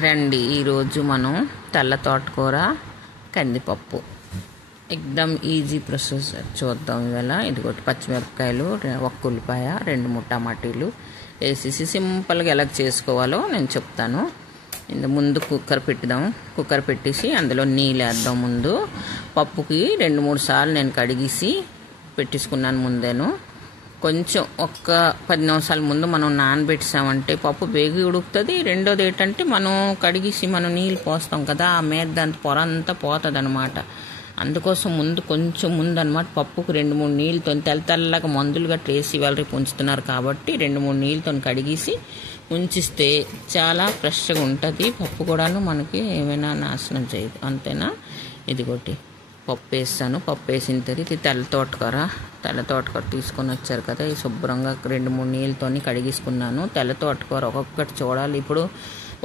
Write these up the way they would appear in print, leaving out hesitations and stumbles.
రండి ఈరోజు మనం తెల్ల తోటకూర కందిపప్పు ఎక్దమ్ ఈజీ ప్రాసెస్ చూద్దాం. ఇవాళ ఇదిగోటి పచ్చిమిరపకాయలు, ఒక్క ఉల్లిపాయ, 2-3 టమాటీలు వేసేసి సింపుల్గా ఎలా చేసుకోవాలో నేను చెప్తాను. ముందు కుక్కర్ పెట్టేసి అందులో నీళ్ళు వేద్దాం. ముందు పప్పుకి 2-3 సార్లు నేను కడిగేసి పెట్టేసుకున్నాను. ముందేను కొంచెం ఒక్క 10 నిమిషాల ముందు మనం నానబెట్టామంటే పప్పు బేగి ఉడుకుతుంది. రెండోది ఏంటంటే మనం కడిగేసి మనం నీళ్ళు పోస్తాం కదా, ఆ మీద దాని పొర అంతా పోతుంది అనమాట. అందుకోసం కొంచెం ముందు అనమాట పప్పుకు 2-3 నీళ్ళతో తెల్లగా మందులుగా ట్రేసి వాళ్ళు రేపు ఉంచుతున్నారు కాబట్టి 2-3 నీళ్ళతో కడిగేసి ఉంచిస్తే చాలా ఫ్రెష్గా ఉంటుంది. పప్పు కూడాను మనకి ఏమైనా నాశనం చేయదు. అంతేనా? ఇదిగోటి పప్పు వేస్తాను. పప్పు వేసిన తర్వాత ఇది తెల్ల తోటకూర తీసుకొని వచ్చారు కదా, ఈ శుభ్రంగా 2-3 నీళ్ళతో కడిగేసుకున్నాను. తెల్ల తోటకూర ఒక్కొక్కటి చూడాలి. ఇప్పుడు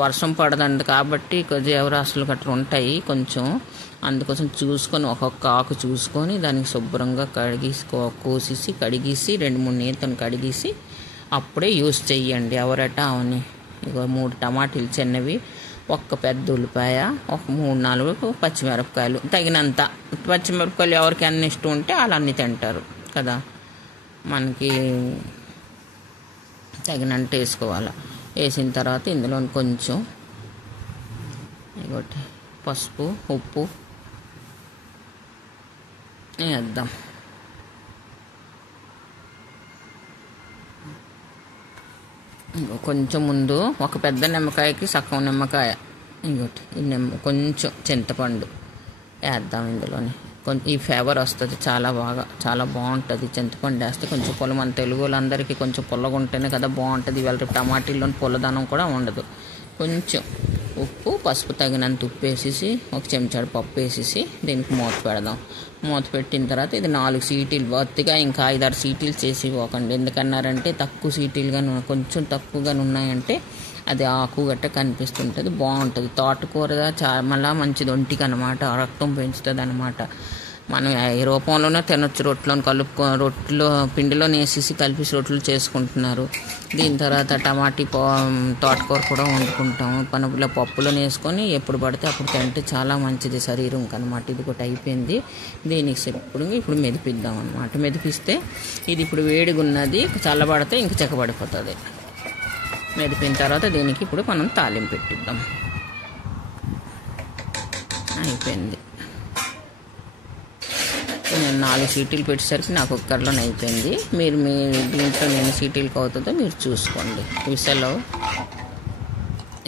వర్షం పడదండి కాబట్టి జీవరాశులు గట్రా ఉంటాయి కొంచెం, అందుకోసం చూసుకొని ఒక్కొక్క ఆకు చూసుకొని దానికి శుభ్రంగా కోసేసి కడిగేసి 2-3 నీళ్ళతో కడిగేసి అప్పుడే యూస్ చెయ్యండి. ఎవరట అవని. ఇగో 3 టమాటీలు చిన్నవి, ఒక్క పెద్ద ఉల్లిపాయ, ఒక 3-4 పచ్చిమిరపకాయలు, తగినంత. పచ్చిమిరపకాయలు ఎవరికి అన్ని ఇష్టం ఉంటే వాళ్ళు అన్ని తింటారు కదా, మనకి తగినంత వేసుకోవాలి. వేసిన తర్వాత ఇందులో కొంచెం ఇంకోటి పసుపు, ఉప్పు వేద్దాం. కొంచెం ముందు ఒక పెద్ద నిమ్మకాయకి సగం నిమ్మకాయ, ఇంకోటి కొంచెం చింతపండు వేద్దాం ఇందులోని. ఈ ఫ్లేవర్ వస్తుంది చాలా బాగుంటుంది. చింతపండు వేస్తే కొంచెం పుల్ల, మన తెలుగు వాళ్ళందరికీ కొంచెం పుల్లగా ఉంటేనే కదా బాగుంటుంది. ఇవాళ రేపు టమాటీలోని పుల్లదనం కూడా ఉండదు. కొంచెం ఉప్పు, పసుపు తగినంత ఉప్పు వేసేసి ఒక చెంచాడు పప్పు వేసేసి దీనికి మూత పెడదాం. మూత పెట్టిన తర్వాత ఇది 4 సీటీలు, బొత్తిగా ఇంకా 5-6 సీటీలు చేసి ఇవ్వకండి. ఎందుకన్నారంటే తక్కువ సీటీలుగా కొంచెం తక్కువగా ఉన్నాయంటే అది ఆకు గట్ట కనిపిస్తుంటుంది, బాగుంటుంది. తోటకూర చాలా మంచిది ఒంటికి అనమాట, రక్తం పెంచుతుంది అనమాట. మనం ఈ రూపంలోనే తినొచ్చు. రొట్టెలో పిండిలో వేసేసి కలిపేసి రొట్టెలు చేసుకుంటున్నారు. దీని తర్వాత తోటకూర కూడా వండుకుంటాము. పనుల పప్పులో వేసుకొని ఎప్పుడు పడితే అప్పుడు తింటే చాలా మంచిది శరీరంకి అనమాట. ఇది ఒకటి అయిపోయింది. దీనికి ఇప్పుడు మెదిపిద్దాం అనమాట. మెదిపిస్తే ఇది ఇప్పుడు వేడిగా ఉన్నది, చల్లబడితే ఇంక చెక్కబడిపోతుంది. మెదిపిన తర్వాత దీనికి ఇప్పుడు మనం తాలింపు పెట్టిద్దాం. అయిపోయింది. నేను 4 సీటీలు పెట్టేసరికి నా కుక్కర్లోనే అయిపోయింది. మీరు మీ దీంట్లో ఎన్ని సీటీలకు అవుతుందో మీరు చూసుకోండి. విసలో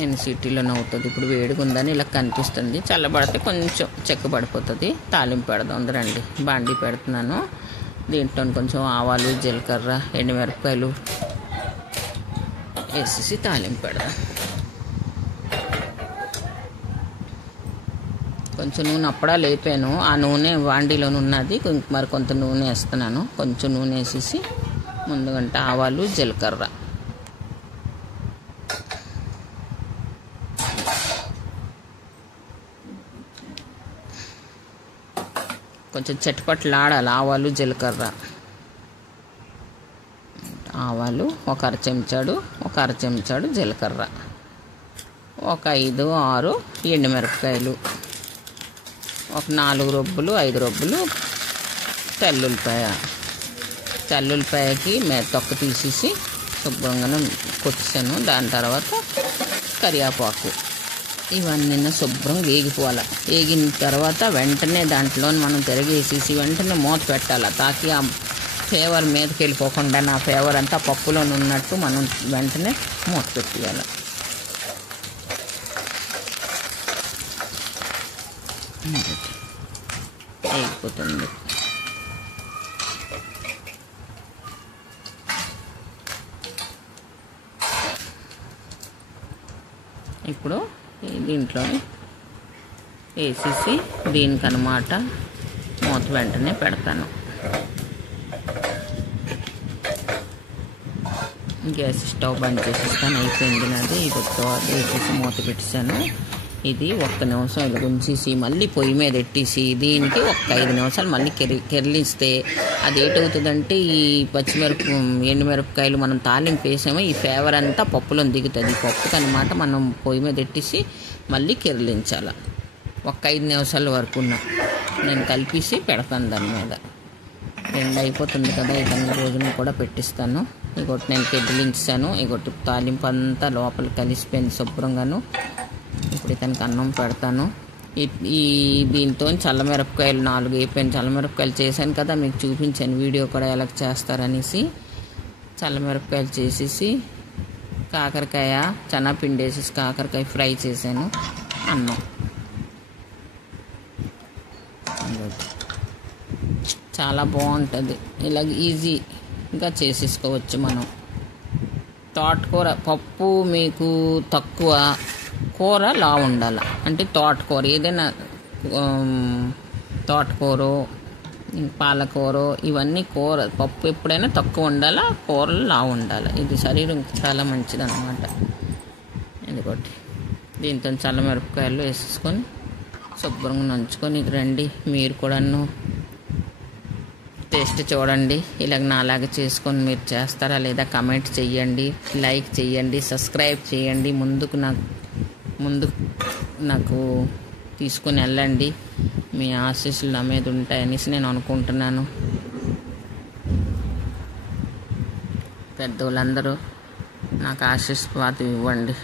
ఎన్ని సీటీలోనే అవుతుంది. ఇప్పుడు వేడిగా ఉందని ఇలా కనిపిస్తుంది, చల్లబడితే కొంచెం చెక్కబడిపోతుంది. తాలింపు పెడదాం రండి. బాండీ పెడుతున్నాను. దీంట్లో కొంచెం ఆవాలు, జీలకర్ర, ఎండుమిరపకాయలు వేసేసి తాలింపు పెడదాం. కొంచెం నూనె అప్పుడా లేపాను, ఆ నూనె వాండీలో ఉన్నది. మరి కొంత నూనె వేస్తున్నాను. కొంచెం నూనె వేసేసి ముందుగంట ఆవాలు, జీలకర్ర, కొంచెం చట్పట్లాడాలి. ఆవాలు, జీలకర్ర, ఆవాలు ఒక అర చెంచాడు జీలకర్ర, ఒక 5-6 ఎండుమిరపకాయలు, ఒక 4 రొబ్బులు 5 రొబ్బులు తెల్లుల్లిపాయకి తొక్క తీసేసి శుభ్రంగా కొట్టేసాను. దాని తర్వాత కరివేపాకు, ఇవన్నీ శుభ్రంగా వేగిపోవాలి. వేగిన తర్వాత వెంటనే దాంట్లో మనం తిరగేసేసి వెంటనే మూత పెట్టాలి. తాకి ఆ ఫ్లేవర్ మీదకి వెళ్ళిపోకుండా నా ఫ్లేవర్ అంతా పప్పులో ఉన్నట్టు మనం వెంటనే మూత పెట్టేయాలి. అయిపోతుంది. ఇప్పుడు దీంట్లో వేసేసి దీనికనమాట మూత వెంటనే పెడతాను. గ్యాస్ స్టవ్ బంద్ చేసేస్తాను. అయిపోయింది నాది. ఇది వేసేసి మూత పెట్టేసాను. ఇది ఒక్క నిమిషం ఇలా ఉంచేసి మళ్ళీ పొయ్యి మీద పెట్టేసి దీనికి ఒక 5 నిమిషాలు మళ్ళీ కెరలిస్తే అది ఏటవుతుందంటే ఈ ఎండుమిరపకాయలు మనం తాలింపు వేసామో ఈ ఫ్లేవర్ అంతా పప్పులో దిగుతుంది. పప్పుకి అనమాట మనం పొయ్యి మీద పెట్టేసి మళ్ళీ కెరలించాలి. ఒక 5 నిమిషాల వరకు నేను కలిపేసి పెడతాను దాని మీద. 2 అయిపోతుంది కదా, ఇతని రోజున కూడా పెట్టిస్తాను. ఇంకోటి నేను కెరలించాను. ఇంకోటి తాలింపు అంతా లోపల కలిసిపోయింది శుభ్రంగాను. ఇప్పుడు ఇతనికి అన్నం పెడతాను. దీంతో చల్లమిరపకాయలు 4 వేపాను. చల్లమిరపకాయలు చేశాను కదా, మీకు చూపించాను వీడియో కూడా ఎలా చేస్తారనేసి. చల్లమిరపకాయలు చేసేసి కాకరకాయ శనగపిండి వేసేసి కాకరకాయ ఫ్రై చేశాను. అన్నం చాలా బాగుంటుంది. ఇలా ఈజీగా చేసేసుకోవచ్చు మనం. తోటకూర పప్పు మీకు తక్కువ, కూర లా ఉండాలి. అంటే తోటకూర ఏదైనా తోటకూర పాలకూర ఇవన్నీ పప్పు ఎప్పుడైనా తక్కువ ఉండాలి, కూరలు లా ఉండాలి. ఇది శరీరం చాలా మంచిది అన్నమాట. ఇదిగోటి దీంతో చల్లమిరపకాయలు వేసేసుకొని శుభ్రంగా నంచుకొని ఇది రండి, మీరు కూడాను టేస్ట్ చూడండి. ఇలాగ నాలాగా చేసుకొని మీరు చేస్తారా లేదా కమెంట్ చేయండి, లైక్ చేయండి, సబ్స్క్రైబ్ చేయండి. ముందు నాకు తీసుకుని వెళ్ళండి. మీ ఆశీస్సులు నా మీద ఉంటాయనేసి నేను అనుకుంటున్నాను. పెద్దోళ్ళందరూ నాకు ఆశీర్వాదం ఇవ్వండి.